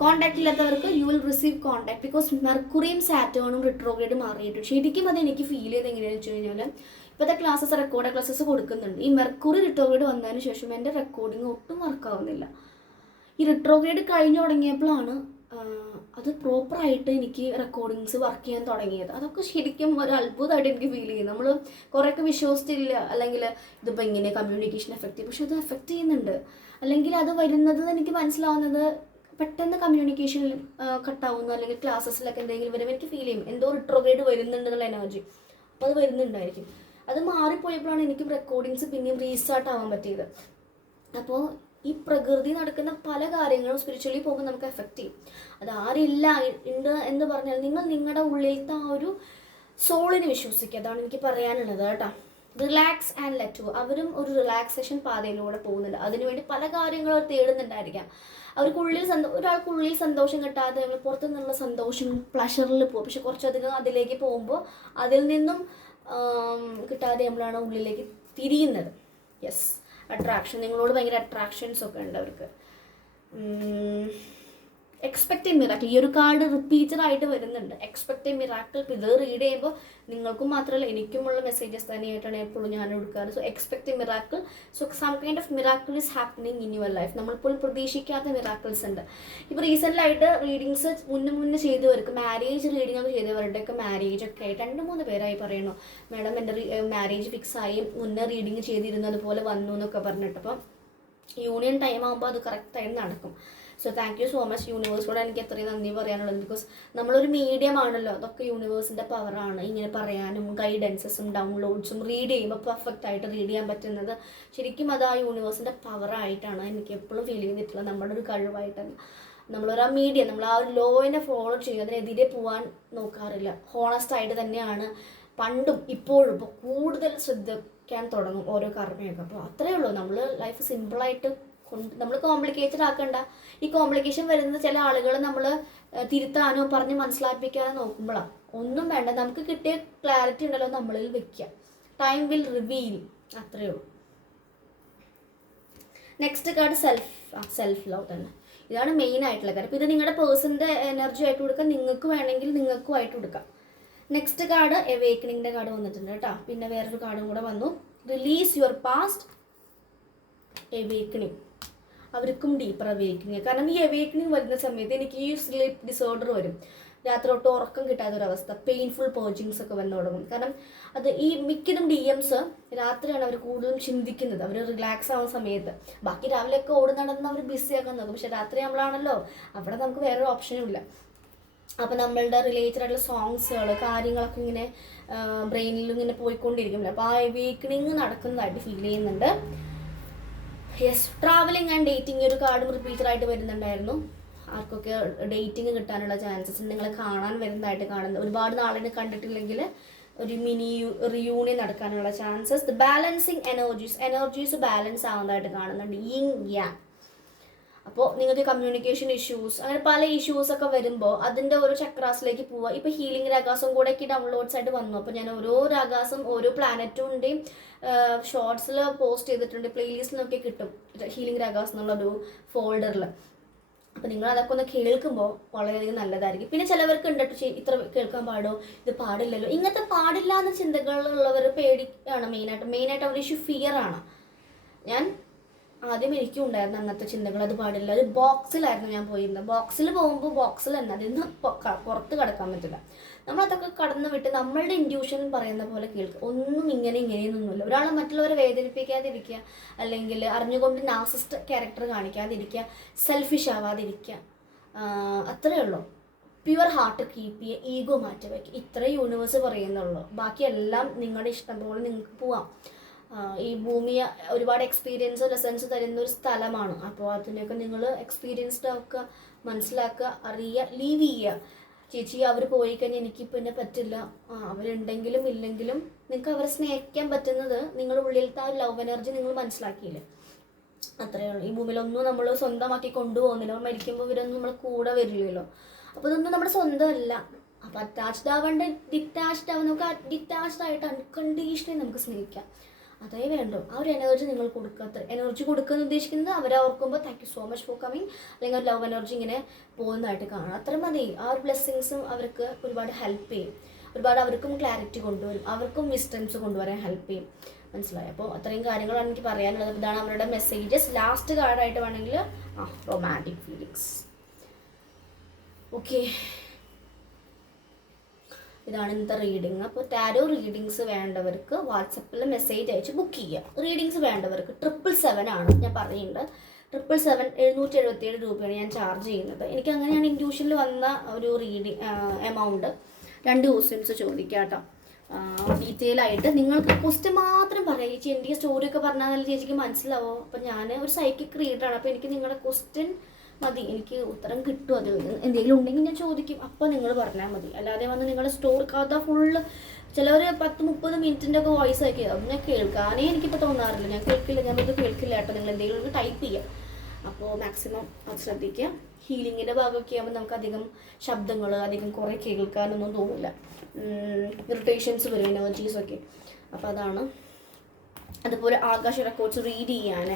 കോൺടാക്ട് ഇല്ലാത്തവർക്ക് you will receive contact. Because മെർക്കുറിയും സാറ്റേണും റിട്രോഗ്രേഡ് മാറിയിട്ട് ശരിക്കും അത് എനിക്ക് ഫീൽ ചെയ്ത് എങ്ങനെയാണെന്ന് വെച്ച് കഴിഞ്ഞാൽ, ഇപ്പോഴത്തെ റെക്കോർഡ് ക്ലാസ്സസ് കൊടുക്കുന്നുണ്ട്. ഈ മെർക്കുറി റിട്രോഗ്രേഡ് വന്നതിന് ശേഷം എൻ്റെ റെക്കോർഡിങ് ഒട്ടും വർക്കാവുന്നില്ല. ഈ റിട്രോഗ്രേഡ് കഴിഞ്ഞു തുടങ്ങിയപ്പോഴാണ് അത് പ്രോപ്പറായിട്ട് എനിക്ക് റെക്കോർഡിങ്സ് വർക്ക് ചെയ്യാൻ തുടങ്ങിയത്. അതൊക്കെ ശരിക്കും ഒരു അത്ഭുതമായിട്ട് എനിക്ക് ഫീൽ ചെയ്യും. നമ്മൾ കുറേയൊക്കെ വിശ്വസിച്ചില്ല, അല്ലെങ്കിൽ ഇതിപ്പോൾ ഇങ്ങനെ കമ്മ്യൂണിക്കേഷൻ എഫക്റ്റ് ചെയ്യും, പക്ഷെ അത് എഫക്റ്റ് ചെയ്യുന്നുണ്ട്. അല്ലെങ്കിൽ അത് വരുന്നത് എനിക്ക് മനസ്സിലാവുന്നത് പെട്ടെന്ന് കമ്മ്യൂണിക്കേഷൻ കട്ടാവുന്നു, അല്ലെങ്കിൽ ക്ലാസ്സസിലൊക്കെ എന്തെങ്കിലും വരുമ്പോൾ എനിക്ക് ഫീൽ ചെയ്യും എന്തോ റിട്രോഗ്രേഡ് വരുന്നുണ്ടെന്നുള്ള എനർജി. അപ്പോൾ അത് വരുന്നുണ്ടായിരിക്കും. അത് മാറിപ്പോയപ്പോഴാണ് എനിക്കും റെക്കോർഡിങ്സ് പിന്നെയും റീസ്റ്റാർട്ട് ആവാൻ പറ്റിയത്. അപ്പോൾ ഈ പ്രകൃതി നടക്കുന്ന പല കാര്യങ്ങളും സ്പിരിച്വലി പോകുമ്പോൾ നമുക്ക് എഫക്റ്റ് ചെയ്യും. അത് ആരില്ല ഉണ്ട് എന്ന് പറഞ്ഞാൽ നിങ്ങൾ നിങ്ങളുടെ ഉള്ളിലത്തെ ആ ഒരു സോളിനെ വിശ്വസിക്കുക. അതാണ് എനിക്ക് പറയാനുള്ളത് കേട്ടോ. Relax and let go. അവരും ഒരു റിലാക്സേഷൻ പാതയിലൂടെ പോകുന്നുണ്ട്. അതിനുവേണ്ടി പല കാര്യങ്ങളും അവർ തേടുന്നുണ്ടായിരിക്കാം. അവർക്കുള്ളിൽ ഒരാൾക്കുള്ളിൽ സന്തോഷം കിട്ടാതെ നമ്മൾ പുറത്തു നിന്നുള്ള സന്തോഷം പ്ലഷറിൽ പോകും. പക്ഷെ കുറച്ചധികം അതിലേക്ക് പോകുമ്പോൾ അതിൽ നിന്നും കിട്ടാതെ നമ്മളാണ് ഉള്ളിലേക്ക് തിരിയുന്നത്. Yes, attraction. നിങ്ങളോട് ഭയങ്കര അട്രാക്ഷൻസ് ഒക്കെ ഉണ്ട് അവർക്ക്. Expect a miracle. ഈ ഒരു കാർഡ് റിപ്പീറ്റഡായിട്ട് വരുന്നുണ്ട്, എക്സ്പെക്ട് എ മിറാക്കിൾ. ഇപ്പോൾ ഇത് റീഡ് ചെയ്യുമ്പോൾ നിങ്ങൾക്കും മാത്രമല്ല എനിക്കുമുള്ള മെസ്സേജസ് തന്നെയായിട്ടാണ് എപ്പോഴും ഞാൻ എടുക്കാറ്. So expect a miracle. So some kind of miracle is happening in your life. നമ്മളിപ്പോൾ പ്രതീക്ഷിക്കാത്ത മിറാക്കിൾസ് ഉണ്ട്. ഇപ്പോൾ റീസെൻ്റായിട്ട് റീഡിങ്സ് മുന്നേ ചെയ്തവർക്ക്, മാരേജ് റീഡിംഗ് ഒക്കെ ചെയ്തവരുടെയൊക്കെ മാരേജ് ഒക്കെ ആയി 2-3 പേരായി പറയുന്നു, മാഡം എൻ്റെ മാരേജ് ഫിക്സ് ആയി, മുന്നേ റീഡിങ് ചെയ്തിരുന്നത് പോലെ വന്നു എന്നൊക്കെ പറഞ്ഞിട്ട്. അപ്പം യൂണിയൻ ടൈം ആകുമ്പോൾ അത് കറക്റ്റായിട്ട് നടക്കും. So thank you so much യൂണിവേഴ്സിനോട്. എനിക്ക് എത്രയും നന്ദി പറയാനുള്ളത്, ബിക്കോസ് നമ്മളൊരു മീഡിയം ആണല്ലോ, അതൊക്കെ യൂണിവേഴ്സിൻ്റെ പവറാണ്. ഇങ്ങനെ പറയാനും ഗൈഡൻസസും ഡൗൺലോഡ്സും റീഡ് ചെയ്യുമ്പോൾ പെർഫെക്റ്റ് ആയിട്ട് റീഡ് ചെയ്യാൻ പറ്റുന്നത് ശരിക്കും അത് ആ യൂണിവേഴ്സിൻ്റെ പവറായിട്ടാണ് എനിക്ക് എപ്പോഴും ഫീൽ ചെയ്തിട്ടുള്ളത്, നമ്മുടെ ഒരു കഴിവായിട്ടാണ്. നമ്മളൊരു മീഡിയം, നമ്മൾ ആ ഒരു ലോയിനെ ഫോളോ ചെയ്യും, അതിനെതിരെ പോകാൻ നോക്കാറില്ല. ഹോണസ്റ്റ് ആയിട്ട് തന്നെയാണ് പണ്ടും ഇപ്പോഴും. ഇപ്പോൾ കൂടുതൽ ശ്രദ്ധിക്കാൻ തുടങ്ങും ഓരോ കർമ്മയൊക്കെ. അപ്പോൾ അത്രയേ ഉള്ളൂ. നമ്മൾ ലൈഫ് സിമ്പിളായിട്ട് നമ്മൾ കോംപ്ലിക്കേറ്റഡ് ആക്കണ്ട. ഈ കോംപ്ലിക്കേഷൻ വരുന്നത് ചില ആളുകൾ നമ്മൾ തിരുത്താനോ പറഞ്ഞ് മനസ്സിലാപ്പിക്കാനോ നോക്കുമ്പോഴാണ്. ഒന്നും വേണ്ട, നമുക്ക് കിട്ടിയ ക്ലാരിറ്റി ഉണ്ടല്ലോ നമ്മളിൽ വെക്കുക. ടൈം വിൽ റിവീൽ, അത്രയേ ഉള്ളൂ. നെക്സ്റ്റ് കാർഡ് സെൽഫ് ലവ് തന്നെ. ഇതാണ് മെയിൻ ആയിട്ടുള്ള കാര്യം. അപ്പോൾ ഇത് നിങ്ങളുടെ പേഴ്സണിൻ്റെ എനർജി ആയിട്ട് കൊടുക്കാം, നിങ്ങൾക്ക് വേണമെങ്കിൽ നിങ്ങൾക്കും ആയിട്ട് കൊടുക്കാം. നെക്സ്റ്റ് കാർഡ് എവേക്കണിങ്ങിൻ്റെ കാർഡ് വന്നിട്ടുണ്ട് കേട്ടോ. പിന്നെ വേറൊരു കാർഡും കൂടെ വന്നു, റിലീസ് യുവർ പാസ്റ്റ്. എവേക്കണിങ്, അവർക്കും ഡീപ്പർ അവേക്കണിങ്. കാരണം ഈ അവേക്കണിങ് വരുന്ന സമയത്ത് എനിക്ക് ഈ സ്ലീപ്പ് ഡിസോർഡർ വരും, രാത്രി തൊട്ട് ഉറക്കം കിട്ടാത്തൊരവസ്ഥ, പെയിൻഫുൾ പേർജിങ്സ് ഒക്കെ വന്നു തുടങ്ങും. കാരണം അത് ഈ മിക്കതും DMs രാത്രിയാണ് അവർ കൂടുതലും ചിന്തിക്കുന്നത്, അവർ റിലാക്സ് ആവുന്ന സമയത്ത്. ബാക്കി രാവിലെയൊക്കെ ഓടി നടന്ന് അവർ ബിസി ആക്കാൻ നോക്കും, പക്ഷെ രാത്രി നമ്മളാണല്ലോ, അവിടെ നമുക്ക് വേറൊരു ഓപ്ഷനും ഇല്ല. അപ്പോൾ നമ്മളുടെ റിലേറ്റഡ് ആയിട്ടുള്ള സോങ്സുകൾ കാര്യങ്ങളൊക്കെ ഇങ്ങനെ ബ്രെയിനിലും ഇങ്ങനെ പോയിക്കൊണ്ടിരിക്കുമല്ലോ. അപ്പോൾ ആ അവേക്കണിങ് നടക്കുന്നതായിട്ട് ഫീൽ ചെയ്യുന്നുണ്ട്. യെസ്, ട്രാവലിംഗ് ആൻഡ് ഡേറ്റിംഗ് ഒരു കാർഡും റിപ്പീറ്റഡായിട്ട് വരുന്നുണ്ടായിരുന്നു. ആർക്കൊക്കെ ഡേറ്റിംഗ് കിട്ടാനുള്ള ചാൻസസ്, നിങ്ങളെ കാണാൻ വരുന്നതായിട്ട് കാണുന്നത്, ഒരുപാട് നാളിനെ കണ്ടിട്ടില്ലെങ്കിൽ ഒരു മിനി റിയൂണിയൻ നടക്കാനുള്ള chances. The balancing energies balance ആവുന്നതായിട്ട് കാണുന്നുണ്ട്. യാങ്. അപ്പോൾ നിങ്ങൾക്ക് കമ്മ്യൂണിക്കേഷൻ ഇഷ്യൂസ് അങ്ങനെ പല ഇഷ്യൂസൊക്കെ വരുമ്പോൾ അതിൻ്റെ ഓരോ ചക്രാസിലേക്ക് പോവുക. ഇപ്പോൾ ഹീലിംഗ് രാഗാസും കൂടെ ഒക്കെ ഡൗൺലോഡ്സ് ആയിട്ട് വന്നു. അപ്പോൾ ഞാൻ ഓരോ രാഗാസും ഓരോ പ്ലാനറ്റിൻ്റെയും ഷോർട്സിൽ പോസ്റ്റ് ചെയ്തിട്ടുണ്ട്, പ്ലേലിസ്റ്റിനൊക്കെ കിട്ടും ഹീലിംഗ് രാഗാസ് എന്നുള്ളൊരു ഫോൾഡറിൽ. അപ്പോൾ നിങ്ങൾ അതൊക്കെ ഒന്ന് കേൾക്കുമ്പോൾ വളരെയധികം നല്ലതായിരിക്കും. പിന്നെ ചിലവർക്ക് ഉണ്ട് ഇത്ര കേൾക്കാൻ പാടോ, ഇത് പാടില്ലല്ലോ, ഇങ്ങനത്തെ പാടില്ല എന്ന ചിന്തകളുള്ളവർ പേടിയാണ് മെയിനായിട്ട് അവരുടെ ഇഷ്യൂ ഫിയർ ആണ്. ഞാൻ ആദ്യം എനിക്കും ഉണ്ടായിരുന്നു അങ്ങനത്തെ ചിന്തകൾ, അത് പാടില്ല. ഒരു ബോക്സിലായിരുന്നു ഞാൻ പോയിരുന്നത്. ബോക്സിൽ പോകുമ്പോൾ ബോക്സിൽ തന്നെ അതിൽ നിന്ന് പുറത്ത് കടക്കാൻ പറ്റില്ല. നമ്മളതൊക്കെ കടന്നു വിട്ട് നമ്മളുടെ ഇൻഡ്യൂഷൻ പറയുന്ന പോലെ കേൾക്കുക. ഒന്നും ഇങ്ങനെയൊന്നുമില്ല. ഒരാളെ മറ്റുള്ളവരെ വേദനിപ്പിക്കാതിരിക്കുക, അല്ലെങ്കിൽ അറിഞ്ഞുകൊണ്ട് നാർസിസ്റ്റ് ക്യാരക്ടർ കാണിക്കാതിരിക്കുക, സെൽഫിഷ് ആവാതിരിക്കുക, അത്രയേ ഉള്ളൂ. പ്യുവർ ഹാർട്ട് കീപ്പ് ചെയ്യുക, ഈഗോ മാറ്റി വയ്ക്കുക, ഇത്രേ യൂണിവേഴ്സ് പറയുന്നുള്ളൂ. ബാക്കിയെല്ലാം നിങ്ങളുടെ ഇഷ്ടം പോലെ നിങ്ങൾക്ക് പോവാം. ഈ ഭൂമിയെ ഒരുപാട് എക്സ്പീരിയൻസ് ലെസൺസ് തരുന്ന ഒരു സ്ഥലമാണ്. അപ്പോൾ അതിനൊക്കെ നിങ്ങൾ എക്സ്പീരിയൻസ്ഡ് ആക്കുക, മനസ്സിലാക്കുക, അറിയുക, ലീവ് ചെയ്യുക. ചേച്ചി അവർ പോയി കഴിഞ്ഞാൽ എനിക്ക് പിന്നെ പറ്റില്ല, അവരുണ്ടെങ്കിലും ഇല്ലെങ്കിലും നിങ്ങൾക്ക് അവരെ സ്നേഹിക്കാൻ പറ്റുന്നത് നിങ്ങളുടെ ഉള്ളിലത്തെ ആ ലവ് എനർജി നിങ്ങൾ മനസ്സിലാക്കിയില്ല, അത്രയേ ഉള്ളൂ. ഈ ഭൂമിയിലൊന്നും നമ്മൾ സ്വന്തമാക്കി കൊണ്ടുപോകുന്നില്ല. മരിക്കുമ്പോൾ ഇവരൊന്നും നമ്മൾ കൂടെ വരില്ലല്ലോ. അപ്പോൾ ഇതൊന്നും നമ്മുടെ സ്വന്തമല്ല. അപ്പോൾ അറ്റാച്ച്ഡ് ആവേണ്ട ഡിറ്റാച്ച്ഡ് ആവാൻ നമുക്ക് ഡിറ്റാച്ച്ഡ് ആയിട്ട് അൺകണ്ടീഷണലി നമുക്ക് സ്നേഹിക്കാം, അതേ വേണ്ടോ. ആ ഒരു എനർജി നിങ്ങൾ കൊടുക്കുക. എനർജി കൊടുക്കുക എന്ന് ഉദ്ദേശിക്കുന്നത് അവരെ ഓർക്കുമ്പോൾ thank you so much for coming, അല്ലെങ്കിൽ ഒരു ലവ് എനർജി ഇങ്ങനെ പോകുന്നതായിട്ട് കാണാം. അത്ര മതി. ആ ഒരു ബ്ലെസ്സിങ്സും അവർക്ക് ഒരുപാട് ഹെൽപ്പ് ചെയ്യും, ഒരുപാട് അവർക്കും ക്ലാരിറ്റി കൊണ്ടുവരും, അവർക്കും വിസ്റ്റംസ് കൊണ്ടുവരാൻ ഹെൽപ്പ് ചെയ്യും. മനസ്സിലായി? അപ്പോൾ അത്രയും കാര്യങ്ങളാണ് എനിക്ക് പറയാനുള്ളത്. ഇതാണ് അവരുടെ മെസ്സേജസ്. ലാസ്റ്റ് കാർഡായിട്ട് വേണമെങ്കിൽ റൊമാൻറ്റിക് ഫീലിങ്സ്. ഓക്കെ, ഇതാണ് ഇന്നത്തെ റീഡിങ്. അപ്പോൾ ടാരോ റീഡിങ്സ് വേണ്ടവർക്ക് വാട്സപ്പിൽ മെസ്സേജ് അയച്ച് ബുക്ക് ചെയ്യുക. റീഡിങ്സ് വേണ്ടവർക്ക് 777 ആണ് ഞാൻ പറയുന്നത്. 777 രൂപയാണ് ഞാൻ ചാർജ് ചെയ്യുന്നത്. എനിക്ക് അങ്ങനെയാണ് ഇൻഡ്യൂഷനിൽ വന്ന ഒരു എമൗണ്ട്. 2 ക്വസ്റ്റ്യൻസ് ചോദിക്കാം കേട്ടോ, ഡീറ്റെയിൽ ആയിട്ട്. നിങ്ങൾക്ക് ക്വസ്റ്റ്യൻ മാത്രം പറയാം. ചേച്ചി എൻ്റെ സ്റ്റോറിയൊക്കെ പറഞ്ഞാൽ ചേച്ചിക്ക് മനസ്സിലാവോ? അപ്പം ഞാൻ ഒരു സൈക്കിക് റീഡറാണ്. അപ്പോൾ എനിക്ക് നിങ്ങളുടെ ക്വസ്റ്റ്യൻ മതി, എനിക്ക് ഉത്തരം കിട്ടും. അത് എന്തെങ്കിലും ഉണ്ടെങ്കിൽ ഞാൻ ചോദിക്കും, അപ്പോൾ നിങ്ങൾ പറഞ്ഞാൽ മതി. അല്ലാതെ വന്ന് നിങ്ങളുടെ സ്റ്റോറി കഥ ഫുള്ള് ചിലവർ 10-30 മിനിറ്റിൻ്റെ ഒക്കെ വോയിസ് ആക്കി അത് ഞാൻ കേൾക്കാനേ എനിക്കിപ്പോൾ തോന്നാറില്ല. ഞാൻ കേൾക്കില്ല കേൾക്കില്ല കേട്ടോ. നിങ്ങൾ എന്തെങ്കിലും ടൈപ്പ് ചെയ്യുക. അപ്പോൾ മാക്സിമം അത് ശ്രദ്ധിക്കുക. ഹീലിങ്ങിൻ്റെ ഭാഗമൊക്കെ ആകുമ്പോൾ നമുക്ക് അധികം ശബ്ദങ്ങൾ അധികം കുറേ കേൾക്കാനൊന്നും തോന്നില്ല, ഇറിറ്റേഷൻസ് വരും, എനർജീസൊക്കെ. അപ്പോൾ അതാണ്. അതുപോലെ ആകാശ റെക്കോർഡ്സ് റീഡ് ചെയ്യാൻ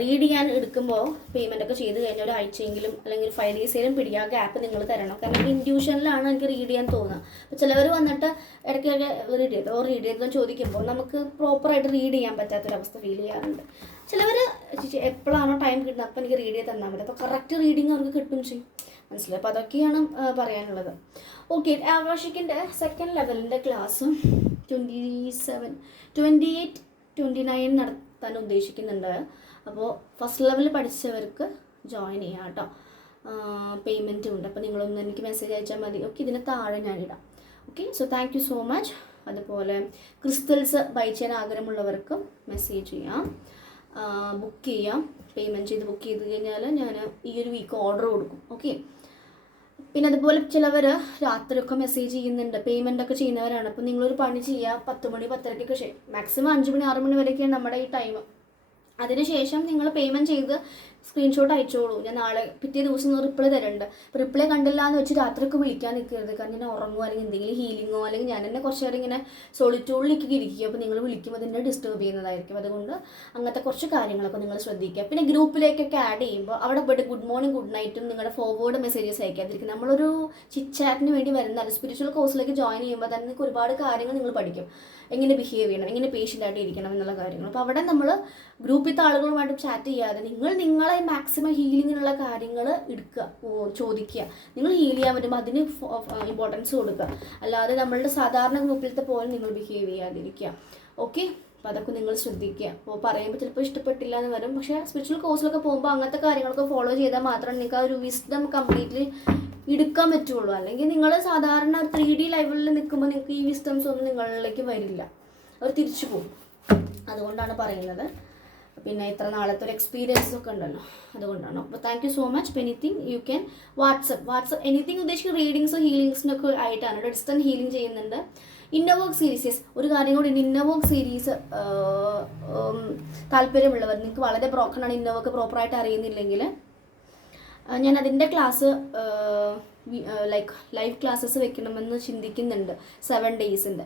റീഡ് ചെയ്യാൻ എടുക്കുമ്പോൾ പേയ്മെൻ്റ് ഒക്കെ ചെയ്ത് കഴിഞ്ഞാൽ ഒരാഴ്ചയെങ്കിലും അല്ലെങ്കിൽ 5 ഡേയ്സേലും പിടിക്കുക ഗ്യാപ്പ് നിങ്ങൾ തരണം. കാരണം ഇൻഡ്യൂഷനിലാണ് എനിക്ക് റീഡ് ചെയ്യാൻ തോന്നുക. അപ്പോൾ ചിലവർ വന്നിട്ട് ഇടയ്ക്കൊക്കെ റീഡ് ചെയ്തോ ചോദിക്കുമ്പോൾ നമുക്ക് പ്രോപ്പറായിട്ട് റീഡ് ചെയ്യാൻ പറ്റാത്തൊരവസ്ഥ ഫീൽ ചെയ്യാറുണ്ട്. ചിലവർ എപ്പോഴാണോ ടൈം കിട്ടുന്നത് അപ്പോൾ എനിക്ക് റീഡ് ചെയ്ത് തന്നാൽ മതി, അപ്പോൾ കറക്റ്റ് റീഡിങ് അവർക്ക് കിട്ടും ചെയ്യും. മനസ്സിലായി? അപ്പോൾ അതൊക്കെയാണ് പറയാനുള്ളത്. ഓക്കെ, ആവാഷിക്കിൻ്റെ സെക്കൻഡ് ലെവലിൻ്റെ ക്ലാസ് 28, 29 നടത്താൻ ഉദ്ദേശിക്കുന്നുണ്ട്. അപ്പോൾ ഫസ്റ്റ് ലെവൽ പഠിച്ചവർക്ക് ജോയിൻ ചെയ്യാം കേട്ടോ. പേയ്മെൻറ്റും ഉണ്ട്. അപ്പോൾ നിങ്ങളൊന്ന് എനിക്ക് മെസ്സേജ് അയച്ചാൽ മതി. ഓക്കെ, ഇതിന് താഴെ ഞാനിടാം. Okay, so thank you so much. അതുപോലെ ക്രിസ്റ്റൽസ് ബൈ ചെയ്യാൻ ആഗ്രഹമുള്ളവർക്കും മെസ്സേജ് ചെയ്യാം, ബുക്ക് ചെയ്യാം. പേയ്മെൻറ്റ് ചെയ്ത് ബുക്ക് ചെയ്ത് കഴിഞ്ഞാൽ ഞാൻ ഈ ഒരു വീക്ക് ഓർഡർ കൊടുക്കും. ഓക്കെ, പിന്നെ അതുപോലെ ചിലവർ രാത്രിയൊക്കെ മെസ്സേജ് ചെയ്യുന്നുണ്ട്, പേയ്മെൻ്റ് ഒക്കെ ചെയ്യുന്നവരാണ്. അപ്പോൾ നിങ്ങളൊരു പണി ചെയ്യുക, 10 മണി 10:30 മാക്സിമം 5 മണി 6 മണി വരെയൊക്കെയാണ് നമ്മുടെ ഈ ടൈം. അതിനുശേഷം നിങ്ങൾ പേയ്മെൻറ്റ് ചെയ്ത് സ്ക്രീൻഷോട്ട് അയച്ചോളൂ. ഞാൻ നാളെ പിറ്റേ ദിവസം റിപ്ലൈ തരുന്നുണ്ട്. അപ്പോൾ റിപ്ലൈ കണ്ടില്ല എന്ന് വെച്ച് രാത്രിയൊക്കെ വിളിക്കാൻ നിൽക്കരുത്. കാരണം ഞാൻ ഉറങ്ങുമോ അല്ലെങ്കിൽ എന്തെങ്കിലും ഹീലിങ്ങോ അല്ലെങ്കിൽ ഞാൻ തന്നെ കുറച്ച് നേരം ഇങ്ങനെ സോളിറ്റ്യൂഡിലേക്ക് ഇരിക്കുക. അപ്പോൾ നിങ്ങൾ വിളിക്കുമ്പോൾ അതിനെ ഡിസ്റ്റർബ് ചെയ്യുന്നതായിരിക്കും. അതുകൊണ്ട് അങ്ങനത്തെ കുറച്ച് കാര്യങ്ങളൊക്കെ നിങ്ങൾ ശ്രദ്ധിക്കുക. പിന്നെ ഗ്രൂപ്പിലേക്കൊക്കെ ആഡ് ചെയ്യുമ്പോൾ അവിടെ പോയിട്ട് ഗുഡ് മോർണിംഗ് ഗുഡ് നൈറ്റും നിങ്ങളുടെ ഫോർവേഡ് മെസ്സേജസ് അയക്കാതിരിക്കും. നമ്മളൊരു ചിറ്റ് വേണ്ടി വരുന്ന സ്പിരിച്വൽ കോഴ്സിലേക്ക് ജോയിൻ ചെയ്യുമ്പോൾ തന്നെ നിങ്ങൾക്ക് ഒരുപാട് കാര്യങ്ങൾ നിങ്ങൾ പഠിക്കും. എങ്ങനെ ബിഹേവ് ചെയ്യണം, എങ്ങനെ പേഷ്യൻ്റായിട്ട് ഇരിക്കണം എന്നുള്ള കാര്യങ്ങൾ. അപ്പോൾ അവിടെ നമ്മൾ ഗ്രൂപ്പിലത്തെ ആളുകളുമായിട്ട് ചാറ്റ് ചെയ്യാതെ നിങ്ങളെ മാക്സിമം ഹീലിങ്ങിനുള്ള കാര്യങ്ങൾ എടുക്കുക, ചോദിക്കുക. നിങ്ങൾ ഹീൽ ചെയ്യാൻ പറ്റുമ്പോൾ അതിന് ഇമ്പോർട്ടൻസ് കൊടുക്കുക. അല്ലാതെ നമ്മളുടെ സാധാരണ ഗ്രൂപ്പിലത്തെ പോലെ നിങ്ങൾ ബിഹേവ് ചെയ്യാതിരിക്കുക. ഓക്കെ, അപ്പോൾ അതൊക്കെ നിങ്ങൾ ശ്രദ്ധിക്കുക. അപ്പോൾ പറയുമ്പോൾ ചിലപ്പോൾ ഇഷ്ടപ്പെട്ടില്ല എന്ന് വരും. പക്ഷേ സ്പിരിച്വൽ കോഴ്സിലൊക്കെ പോകുമ്പോൾ അങ്ങനത്തെ കാര്യങ്ങളൊക്കെ ഫോളോ ചെയ്താൽ മാത്രമേ നിങ്ങൾക്ക് ആ ഒരു വിസ്ഡം കംപ്ലീറ്റ്ലി എടുക്കാൻ പറ്റുള്ളൂ. അല്ലെങ്കിൽ നിങ്ങൾ സാധാരണ 3D ലെവലിൽ നിൽക്കുമ്പോൾ നിങ്ങൾക്ക് ഈ വിസ്ഡംസ് ഒന്നും നിങ്ങളിലേക്ക് വരില്ല, അവർ തിരിച്ചു പോകും. അതുകൊണ്ടാണ് പറയുന്നത്. പിന്നെ ഇത്ര നാളത്തെ ഒരു എക്സ്പീരിയൻസ് ഒക്കെ ഉണ്ടല്ലോ, അതുകൊണ്ടാണ്. അപ്പോൾ thank you so much. Anything you can WhatsApp anything ഉദ്ദേശിക്കുന്ന റീഡിങ്സോ ഹീലിങ്സിനൊക്കെ ആയിട്ടാണ്. ഡിസ്റ്റൻറ്റ് ഹീലിംഗ് ചെയ്യുന്നുണ്ട്. ഇന്നർ വർക്ക് സീരീസ്, ഒരു കാര്യം കൂടി, ഇന്നർ വർക്ക് സീരീസ് താല്പര്യമുള്ളവർ, നിങ്ങൾക്ക് വളരെ ബ്രോക്കൺ ആണ്, ഇന്നർ വർക്ക് പ്രോപ്പറായിട്ട് അറിയുന്നില്ലെങ്കിൽ ഞാൻ അതിൻ്റെ ക്ലാസ് ലൈവ് ക്ലാസ്സസ് വെക്കണമെന്ന് ചിന്തിക്കുന്നുണ്ട് 7 ഡേയ്സിൻ്റെ.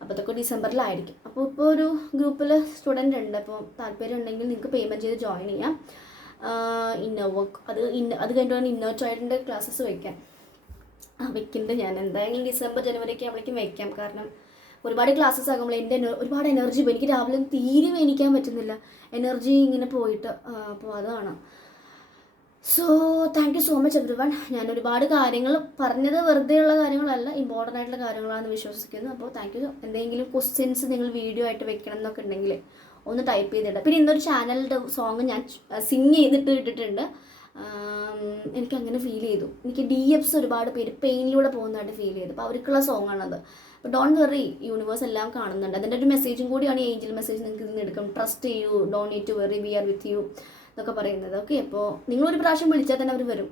അപ്പോൾ അതൊക്കെ ഡിസംബറിലായിരിക്കും. അപ്പോൾ ഇപ്പോൾ ഒരു ഗ്രൂപ്പിൽ സ്റ്റുഡൻ്റ് ഉണ്ട്. അപ്പോൾ താല്പര്യം ഉണ്ടെങ്കിൽ നിങ്ങൾക്ക് പേയ്മെൻറ്റ് ചെയ്ത് ജോയിൻ ചെയ്യാം. ഇന്നർ വർക്ക് അത് കഴിഞ്ഞിട്ടാണ് ഇന്നർ ചൈൽഡിൻ്റെ ക്ലാസ്സസ് വയ്ക്കാൻ വെക്കുന്നുണ്ട്. ഞാൻ എന്തായാലും ഡിസംബർ ജനുവരി ആകുമ്പോഴേക്കും വയ്ക്കാം. കാരണം ഒരുപാട് ക്ലാസ്സസ് ആകുമ്പോൾ എൻ്റെ ഒരുപാട് എനർജി പോയി. എനിക്ക് രാവിലെ തീരെ എണീക്കാൻ പറ്റുന്നില്ല, എനർജി ഇങ്ങനെ പോയിട്ട്. അപ്പോൾ അതാണ്. So thank you so much every one. ഞാൻ ഒരുപാട് കാര്യങ്ങൾ പറഞ്ഞത് വെറുതെ ഉള്ള കാര്യങ്ങളല്ല, ഇമ്പോർട്ടൻ്റ് ആയിട്ടുള്ള കാര്യങ്ങളാണെന്ന് വിശ്വസിക്കുന്നു. അപ്പോൾ താങ്ക് യു. എന്തെങ്കിലും ക്വസ്റ്റ്യൻസ് നിങ്ങൾ വീഡിയോ ആയിട്ട് വെക്കണം എന്നൊക്കെ ഉണ്ടെങ്കിൽ ഒന്ന് ടൈപ്പ് ചെയ്തിടാം. പിന്നെ ഇന്നൊരു ചാനലിൻ്റെ സോങ് ഞാൻ സിങ് ചെയ്തിട്ട് ഇട്ടിട്ടുണ്ട്. എനിക്ക് അങ്ങനെ ഫീൽ ചെയ്തു. എനിക്ക് DFs ഒരുപാട് പേര് പെയിനിലൂടെ പോകുന്നതായിട്ട് ഫീൽ ചെയ്തു. അപ്പോൾ അവർക്കുള്ള സോങ്ങാണത്. അപ്പോൾ ഡോണ്ട് വെറി, യൂണിവേഴ്സ് എല്ലാം കാണുന്നുണ്ട്. അതിൻ്റെ ഒരു മെസ്സേജും കൂടിയാണ് ഏഞ്ചൽ മെസ്സേജ്. നിങ്ങൾക്ക് ഇതിന് എടുക്കാം. ട്രസ്റ്റ് ചെയ്യൂ, don't need to worry, we are with you എന്നൊക്കെ പറയുന്നത്. ഓക്കെ, അപ്പോൾ നിങ്ങളൊരു പ്രാവശ്യം വിളിച്ചാൽ തന്നെ അവർ വരും.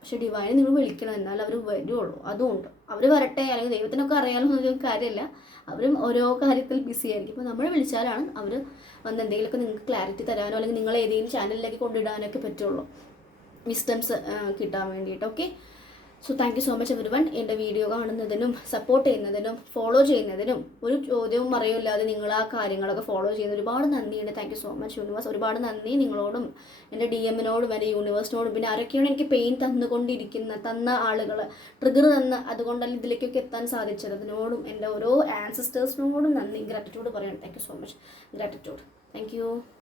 പക്ഷേ ഡിവൈനെ നിങ്ങൾ വിളിക്കണം, എന്നാൽ അവർ വരുള്ളൂ. അതുകൊണ്ട് അവർ വരട്ടെ, അല്ലെങ്കിൽ ദൈവത്തിനൊക്കെ അറിയാമെന്നൊരു കാര്യമില്ല. അവരും ഓരോ കാര്യത്തിൽ ബിസി ആയിരിക്കും. അപ്പോൾ നമ്മൾ വിളിച്ചാലാണ് അവർ വന്ന് എന്തെങ്കിലുമൊക്കെ നിങ്ങൾക്ക് ക്ലാരിറ്റി തരാനോ അല്ലെങ്കിൽ നിങ്ങൾ ഏതെങ്കിലും ചാനലിലേക്ക് കൊണ്ടിടാനൊക്കെ പറ്റുള്ളൂ, വിസ്ഡംസ് കിട്ടാൻ വേണ്ടിയിട്ട്. Okay, so thank you so much every one. എൻ്റെ വീഡിയോ കാണുന്നതിനും സപ്പോർട്ട് ചെയ്യുന്നതിനും ഫോളോ ചെയ്യുന്നതിനും ഒരു ചോദ്യവും മറിയില്ലാതെ നിങ്ങൾ ആ കാര്യങ്ങളൊക്കെ ഫോളോ ചെയ്യുന്ന ഒരുപാട് നന്ദിയുണ്ട്. Thank you so much universe. ഒരുപാട് നന്ദി നിങ്ങളോടും എൻ്റെ DMനോടും എൻ്റെ യൂണിവേഴ്സിനോടും. പിന്നെ ആരൊക്കെയാണ് എനിക്ക് പെയിൻ തന്ന ആളുകൾ, ട്രിഗർ തന്ന, അതുകൊണ്ടല്ല ഇതിലേക്കൊക്കെ എത്താൻ സാധിച്ചത്, അതിനോടും എൻ്റെ ഓരോ ആൻസിസ്റ്റേഴ്സിനോടും നന്ദി, ഗ്രാറ്റിറ്റ്യൂഡ് പറയണം. Thank you so much, gratitude. Thank you.